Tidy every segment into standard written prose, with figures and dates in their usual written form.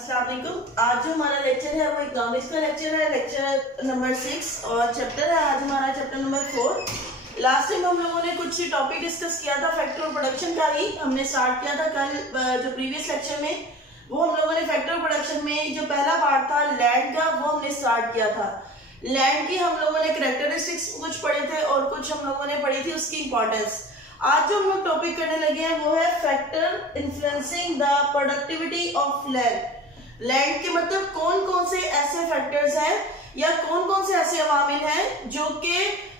अस्सलाम वालेकुम। आज जो हमारा लेक्चर है वो इकोनॉमिक्स का लेक्चर है, लेक्चर नंबर 6 और चैप्टर है आज हमारा चैप्टर नंबर 4। लास्ट टाइम हम लोगों ने कुछ टॉपिक डिस्कस किया था, फैक्टर ऑफ प्रोडक्शन का ही हमने स्टार्ट किया था कल जो प्रीवियस लेक्चर में। वो हम लोगों ने फैक्टर ऑफ प्रोडक्शन में जो पहला पार्ट था लैंड का वो हमने स्टार्ट किया था। लैंड की हम लोगों ने कैरेक्टरिस्टिक्स कुछ पढ़े थे और कुछ हम लोगों ने पढ़ी थी उसकी इंपॉर्टेंस। आज जो हम लोग टॉपिक करने लगे हैं वो है factor influencing the productivity of land. Land के मतलब कौन कौन से ऐसे फैक्टर्स हैं या कौन कौन से ऐसे अवामिल हैं जो कि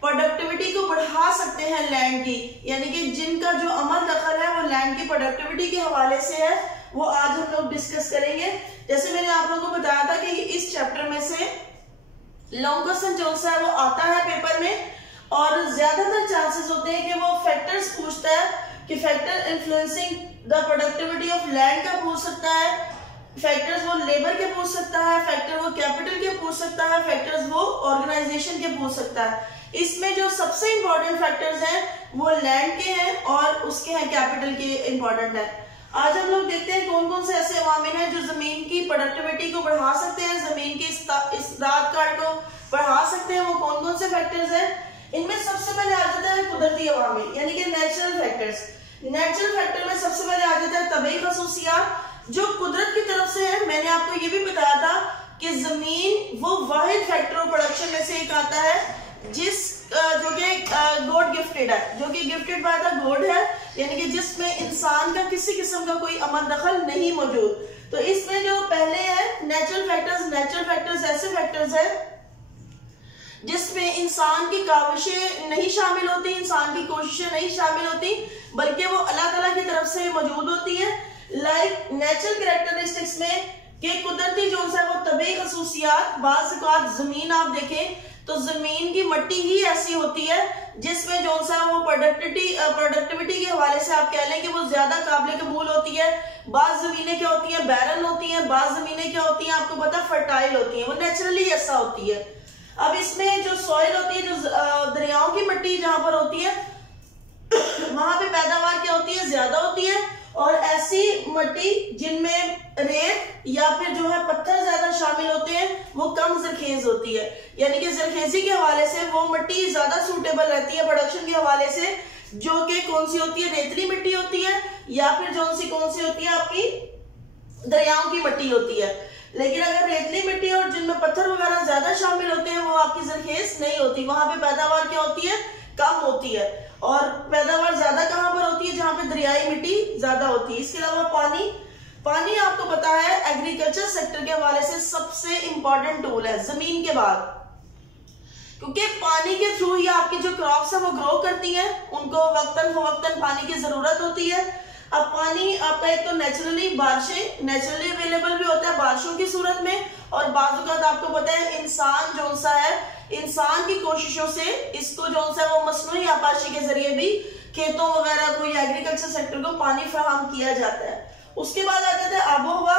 प्रोडक्टिविटी को बढ़ा सकते हैं लैंड की, यानी कि जिनका जो अमल दखल है वो लैंड की प्रोडक्टिविटी के हवाले से है, वो आज हम लोग डिस्कस करेंगे। जैसे मैंने आप लोगों को बताया था कि इस चैप्टर में से लॉन्ग क्वेश्चन जो सा है वो आता है पेपर में और ज्यादातर चांसेस होते हैं कि वो फैक्टर्स पूछता है कि factor influencing the productivity of land का पूछ सकता है, फैक्टर्स वो लेबर के पूछ सकता है, फैक्टर वो कैपिटल के पूछ सकता है, फैक्टर्स वो ऑर्गेनाइजेशन के पूछ सकता है। इसमें जो सबसे इंपॉर्टेंट फैक्टर्स हैं वो लैंड के हैं और उसके हैं कैपिटल के इंपॉर्टेंट है। आज हम लोग देखते हैं कौन कौन से ऐसे अवामिल हैं जो जमीन की प्रोडक्टिविटी को बढ़ा सकते हैं, जमीन की इस्तादात कार्ड को बढ़ा सकते हैं, वो कौन कौन से फैक्टर्स हैं। इनमें सबसे पहले आ जाता है कुदरती अवामिल यानी कि नेचुरल फैक्टर्स। नेचुरल फैक्टर में सबसे पहले आ जाता है तबीई खसूसियात जो कुदरत की तरफ से है। मैंने आपको ये भी बताया था कि जमीन वो वाहिद फैक्टर ऑफ प्रोडक्शन में से एक आता है जिस जो कि गॉड गिफ्टेड है, जो कि गिफ्टेड बाय द गॉड है, यानी कि जिसमें इंसान का किसी किस्म का कोई अमल दखल नहीं मौजूद। तो इसमें जो पहले है नेचुरल फैक्टर्स ऐसे फैक्टर्स है जिसमें इंसान की काविशें नहीं शामिल होती, इंसान की कोशिशें नहीं शामिल होती, बल्कि वो अल्लाह ताला की तरफ से मौजूद होती है। लाइक नेचुरल कैरेक्टरिस्टिक्स में कि कुदरती जो है वो तबीई खसूसियात, बाज़ औक़ात जमीन आप देखें तो जमीन की मिट्टी ही ऐसी होती है जिसमें जो सा वो प्रोडक्टिविटी के हवाले से आप कह लें कि वो ज्यादा काबिल कबूल होती है। बाज़ जमीनें क्या होती हैं, बैरन होती हैं, बाज़ जमीनें क्या होती हैं आपको पता फर्टाइल होती हैं, वो नेचुरली ऐसा होती है। अब इसमें जो सॉइल होती है, जो दरियाओं की मिट्टी जहां पर होती है वहां पे पैदावार क्या होती है, ज्यादा होती है। और ऐसी मिट्टी जिनमें रेत या फिर जो है पत्थर ज्यादा शामिल होते हैं वो कम जरखेज होती है, यानी कि जरखेजी के हवाले से वो मिट्टी ज्यादा सूटेबल रहती है प्रोडक्शन के हवाले से, जो कि कौन सी होती है, रेतली मिट्टी होती है या फिर कौन सी होती है आपकी दरियाओं की मिट्टी होती है। लेकिन अगर रेतली मिट्टी और जिनमें पत्थर वगैरह ज्यादा शामिल होते हैं वो आपकी जरखेज नहीं होती, वहां पे पैदावार क्या होती है, कम होती है। और पैदावार ज्यादा कहां पर होती है, जहां पे दरियाई मिट्टी ज्यादा होती है। इसके अलावा पानी आपको पता है एग्रीकल्चर सेक्टर के हवाले से सबसे इंपॉर्टेंट टूल है जमीन के बाद, क्योंकि पानी के थ्रू ही आपकी जो क्रॉप्स है वो ग्रो करती हैं, उनको वक्तन फवक्तन पानी की जरूरत होती है। अब पानी आपका एक तो नेचुरली बारिशें नेचुरली अवेलेबल भी होता है बारिशों की सूरत में, और बाज़ आपको पता है इंसान जो सा है इंसान की कोशिशों से इसको जो सा वो मसनूई आपाशी के जरिए भी खेतों वगैरह को या एग्रीकल्चर सेक्टर को पानी फराहम किया जाता है। उसके बाद आ जाता है आबोहवा।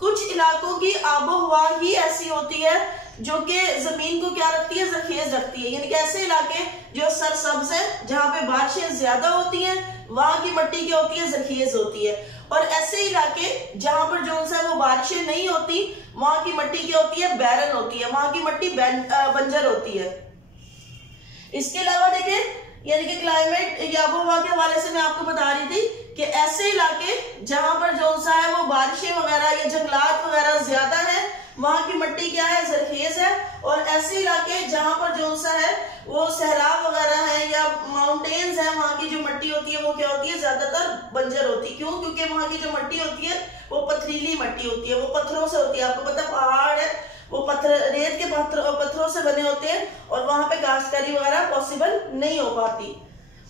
कुछ इलाकों की आबोहवा ही ऐसी होती है जो कि जमीन को क्या रखती है, जरखेज रखती है, यानी कि ऐसे इलाके जो सरसब्ज है जहां पे बारिशें ज्यादा होती हैं वहां की मिट्टी क्या होती है, जरखेज होती है। और ऐसे इलाके जहां पर जो सा वो बारिशें नहीं होती वहां की मिट्टी क्या होती है, बैरन होती है, वहां की मिट्टी बंजर होती है। इसके अलावा देखें यानी कि क्लाइमेट या आबोहवा के हवाले से मैं आपको बता रही थी कि ऐसे इलाके जहां पर जो सा है वो बारिशें वगैरह या जंगलात वगैरह ज्यादा है वहां की मिट्टी क्या है, जरखेज है। और ऐसे इलाके जहां पर जो सा है वो सहरा वगैरह है या माउंटेन्स है, वहां की जो मिट्टी होती है वो क्या होती है, ज्यादातर बंजर होती है। क्यों? क्योंकि वहां की जो मिट्टी होती है वो पथरीली मिट्टी होती है, वो पत्थरों से होती है। आपको पता पहाड़ है वो रेत के पत्थरों से बने होते हैं और वहां पे काश्तकारी वगैरह पॉसिबल नहीं हो पाती।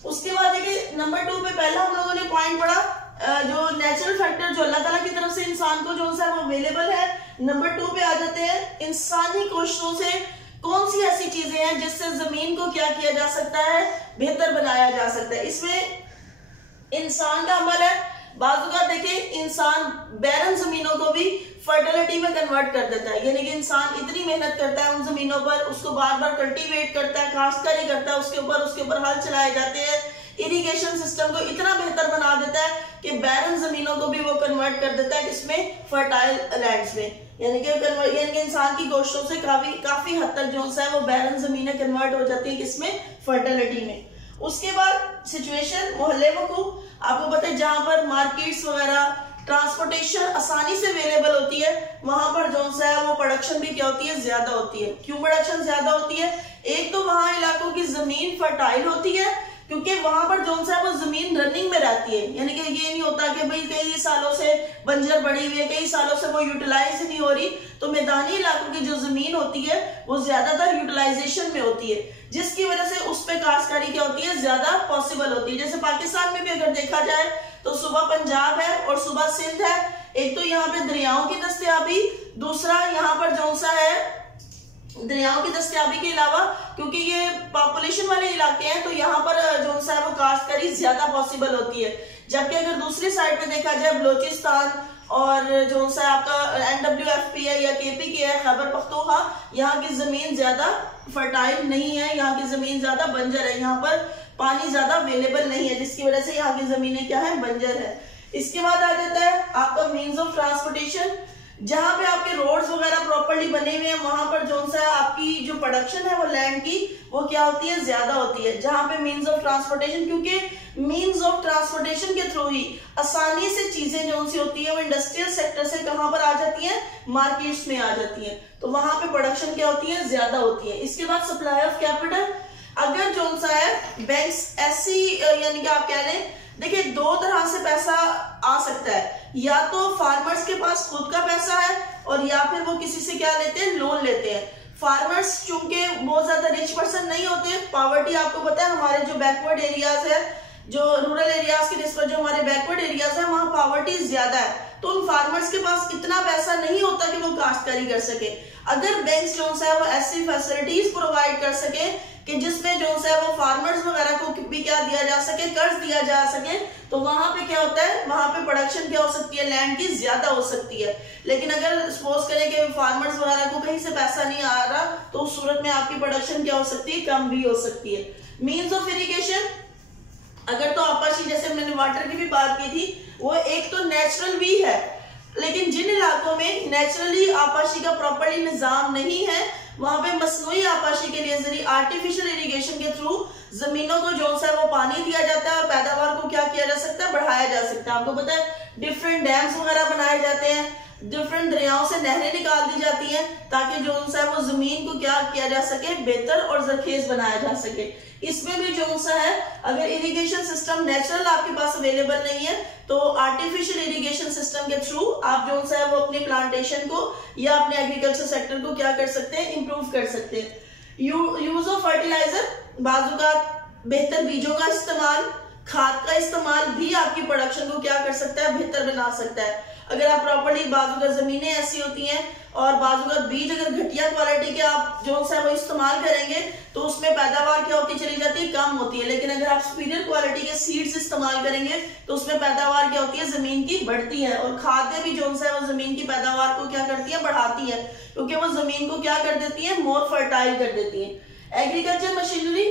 उसके बाद देखिए नंबर 2 पे पहला हम लोगों ने पॉइंट पढ़ा जो नेचुरल फैक्टर जो अल्लाह ताला की तरफ से इंसान को जो सा वो अवेलेबल है। नंबर 2 पे आ जाते हैं इंसानी कोशिशों से कौन सी ऐसी चीजें हैं जिससे जमीन को क्या किया जा सकता है, बेहतर बनाया जा सकता है। इसमें इंसान का अमल है। बाज़ देखें इंसान बैरन जमीनों को भी फर्टिलिटी में कन्वर्ट कर देता है, यानी कि इंसान इतनी मेहनत करता है उन जमीनों पर, उसको बार बार कल्टीवेट करता है, काश्तकारी करता है, उसके ऊपर हल चलाए जाते हैं, इरिगेशन सिस्टम को इतना बेहतर बना देता है कि बैरन जमीनों को भी वो कन्वर्ट कर देता है किसमें, फर्टाइल लैंड्स में। यानी कि इंसान की कोशिशों से काफी हद तक जो है वो बैरन जमीनें कन्वर्ट हो जाती है किसमें, फर्टिलिटी में। उसके बाद सिचुएशन मोहल्ले वकूफ, आपको पता है जहां पर मार्केट्स वगैरह ट्रांसपोर्टेशन आसानी से अवेलेबल होती है वहां पर जो है वो प्रोडक्शन भी क्या होती है, ज्यादा होती है। क्यों प्रोडक्शन ज्यादा होती है, एक तो वहां इलाकों की जमीन फर्टाइल होती है क्योंकि वहां पर जो है वो जमीन रनिंग में रहती है, यानी कि ये नहीं होता कि भाई कई सालों से बंजर पड़ी हुई है, कई सालों से वो यूटिलाइज नहीं हो रही, तो मैदानी इलाकों की जो जमीन होती है वो ज्यादातर यूटिलाइजेशन में होती है, जिसकी वजह से उस पर काश्तकारी क्या होती है, ज्यादा पॉसिबल होती है। जैसे पाकिस्तान में भी अगर देखा जाए तो सुबह पंजाब है और सुबह सिंध है, एक तो यहाँ पे दरियाओं की दस्तयाबी, दूसरा यहाँ पर जो सा है दरियाओं की दस्तयाबी के अलावा क्योंकि ये पॉपुलेशन वाले इलाके हैं तो यहाँ पर जो है वो काश्तकारी ज्यादा पॉसिबल होती है। जबकि अगर दूसरी साइड पे देखा जाए बलोचिस्तान और जो सा आपका NWFP है या KPK है, खैबर पख्तूनख्वा, यहाँ की जमीन ज्यादा फर्टाइल नहीं है, यहाँ की जमीन ज्यादा बंजर है, यहाँ पर पानी ज्यादा अवेलेबल नहीं है, जिसकी वजह से यहाँ की जमीनें क्या है, बंजर है। इसके बाद आ जाता है आपका मीन्स ऑफ ट्रांसपोर्टेशन, जहां पे आपके रोड्स वगैरह प्रॉपर्ली बने हुए हैं वहां पर जो सा आपकी जो प्रोडक्शन है वो लैंड की वो क्या होती है, ज्यादा होती है। जहां पे मीन्स ऑफ ट्रांसपोर्टेशन, क्योंकि मीन्स ऑफ ट्रांसपोर्टेशन के थ्रू ही आसानी से चीजें जो सी होती है वो इंडस्ट्रियल सेक्टर से कहां पर आ जाती है, मार्केट्स में आ जाती है, तो वहां पे प्रोडक्शन क्या होती है, ज्यादा होती है। इसके बाद सप्लाई ऑफ कैपिटल, अगर जो सा है बैंक्स ऐसी यानी कि आप कह लें, देखिए दो तरह से पैसा आ सकता है, या तो फार्मर्स के पास खुद का पैसा है और या फिर वो किसी से क्या लेते हैं, लोन लेते हैं। फार्मर्स चूंकि बहुत ज्यादा रिच पर्सन नहीं होते, पॉवर्टी आपको पता है हमारे जो बैकवर्ड एरियाज है, जो रूरल एरियाज की निस्बत जो हमारे बैकवर्ड एरियाज है वहां पॉवर्टी ज्यादा है, तो उन फार्मर्स के पास इतना पैसा नहीं होता कि वो काश्तकारी कर सके। अगर बैंक्स जो है वो ऐसी फैसिलिटीज प्रोवाइड कर सके कि जिसमें जो है वो फार्मर्स वगैरह को भी क्या दिया जा सके, कर्ज दिया जा सके, तो वहां पे क्या होता है, वहां पे प्रोडक्शन क्या हो सकती है, लैंड की ज्यादा हो सकती है। लेकिन अगर सपोज करें कि फार्मर्स वगैरह को कहीं से पैसा नहीं आ रहा तो उस सूरत में आपकी प्रोडक्शन क्या हो सकती है, कम भी हो सकती है। मीन्स ऑफ इरिगेशन, अगर तो आपाशी जैसे मैंने वाटर की भी बात की थी, वो एक तो नेचुरल भी है, लेकिन जिन इलाकों में नेचुरली आपाशी का प्रॉपर्ली निजाम नहीं है वहां पे मसनूई आपाशी के लिए जरिए आर्टिफिशियल इरिगेशन के थ्रू जमीनों को जो है वो पानी दिया जाता है और पैदावार को क्या किया जा सकता है, बढ़ाया जा सकता है। आपको पता है डिफरेंट डैम्स वगैरह बनाए जाते हैं, डिफरेंट दरियाओं से नहरें निकाल दी जाती हैं ताकि जो है वो जमीन को क्या किया जा सके, बेहतर और जरखेज बनाया जा सके। इसमें भी जो है अगर इरिगेशन सिस्टम नेचुरल आपके पास अवेलेबल नहीं है तो आर्टिफिशियल इरिगेशन सिस्टम के थ्रू आप जो है वो अपनी प्लांटेशन को या अपने एग्रीकल्चर सेक्टर को क्या कर सकते हैं, इंप्रूव कर सकते हैं। यूज ऑफ फर्टिलाइजर, बाजू का बेहतर बीजों का इस्तेमाल, खाद का इस्तेमाल भी आपकी प्रोडक्शन को क्या कर सकता है, बेहतर बना सकता है। अगर आप प्रॉपर्ली बाजू का जमीनें ऐसी होती हैं और बाजू का बीज अगर घटिया क्वालिटी के आप जो है वो इस्तेमाल करेंगे तो उसमें पैदावार क्या होती चली जाती है, कम होती है। लेकिन अगर आप सुपीरियर क्वालिटी के सीड्स इस्तेमाल करेंगे तो उसमें पैदावार क्या होती है, जमीन की बढ़ती है। और खादें भी जो है वो जमीन की पैदावार को क्या करती है, बढ़ाती है, क्योंकि वो जमीन को क्या कर देती है, मोर फर्टाइल कर देती है। एग्रीकल्चर मशीनरी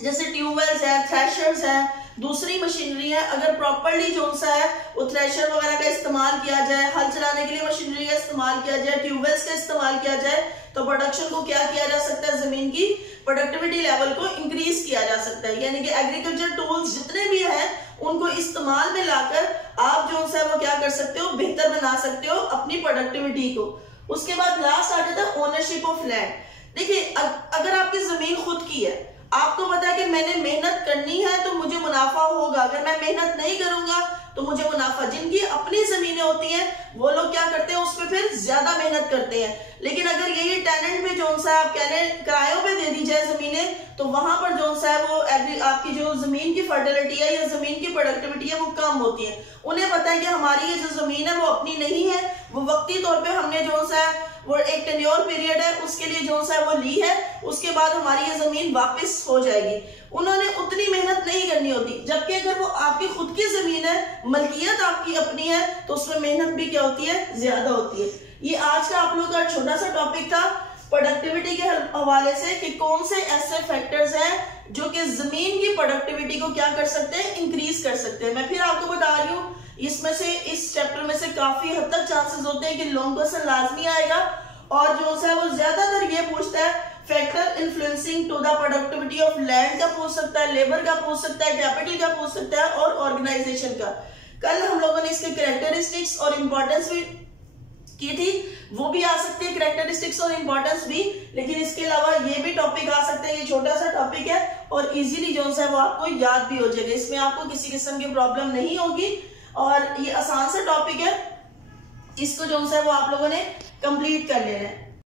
जैसे ट्यूबवेल्स है, थ्रेशर्स है, दूसरी मशीनरी है, अगर प्रॉपर्ली जो है वो थ्रेशर वगैरह का इस्तेमाल किया जाए, हल चलाने के लिए मशीनरी का इस्तेमाल किया जाए, ट्यूबवेल्स का इस्तेमाल किया जाए तो प्रोडक्शन को क्या किया जा सकता है, जमीन की प्रोडक्टिविटी लेवल को इंक्रीज किया जा सकता है। यानी कि एग्रीकल्चर टूल्स जितने भी हैं उनको इस्तेमाल में लाकर आप जो है वो क्या कर सकते हो, बेहतर बना सकते हो अपनी प्रोडक्टिविटी को। उसके बाद लास्ट आ जाता है ओनरशिप ऑफ लैंड। देखिए अगर आपकी जमीन खुद की है, आपको पता है कि मैंने मेहनत करनी है तो मुझे मुनाफा होगा, अगर मैं मेहनत नहीं करूंगा तो मुझे मुनाफा। जिनकी अपनी जमीनें होती हैं वो लोग क्या करते हैं, उसमें फिर ज्यादा मेहनत करते हैं। लेकिन अगर यही टेनेंट में जो है आप कह रहे किरायों पे दे दी जाए जमीनें तो वहां पर जो है वो आपकी जो जमीन की फर्टिलिटी है या जमीन की प्रोडक्टिविटी है वो कम होती है। उन्हें पता है कि हमारी ये जो जमीन है वो अपनी नहीं है, वो वक्ती तौर पर हमने जो है वो एक टेन्योर पीरियड है उसके लिए जो है वो ली है, उसके बाद हमारी ये जमीन वापस हो जाएगी। उन्होंने उतनी मेहनत नहीं करनी होती। जबकि अगर वो आपकी खुद की जमीन है, मलकियत आपकी अपनी है, तो उसमें मेहनत भी क्या होती है, ज्यादा होती है। ये आज का आप लोग का छोटा सा टॉपिक था। प्रोडक्टिविटी के हवाले से कि कौन से ऐसे फैक्टर्स हैं जो कि जमीन की प्रोडक्टिविटी को क्या कर सकते हैं, इंक्रीज कर सकते हैं। मैं फिर आपको बता रही हूँ, इसमें से इस चैप्टर में से काफी हद तक चांसेस होते हैं कि लॉन्ग क्वेश्चन लाजमी आएगा, और जो है वो ज्यादातर ये पूछता है factor influencing to the productivity of land का पूछ सकता है, लेबर का पूछ सकता है, कैपिटल का पूछ सकता है और ऑर्गेनाइजेशन का। कल हम लोगों ने इसके कैरेक्टरिस्टिक्स और इंपॉर्टेंस भी की थी, वो भी आ सकती है कैरेक्टरिस्टिक्स और इंपॉर्टेंस भी, लेकिन इसके अलावा ये भी टॉपिक आ सकते हैं। ये छोटा सा टॉपिक है और इजीली जो है वो आपको याद भी हो जाएगा, इसमें आपको किसी किस्म की प्रॉब्लम नहीं होगी और ये आसान सा टॉपिक है, इसको जो है वो आप लोगों ने कंप्लीट कर लेना है।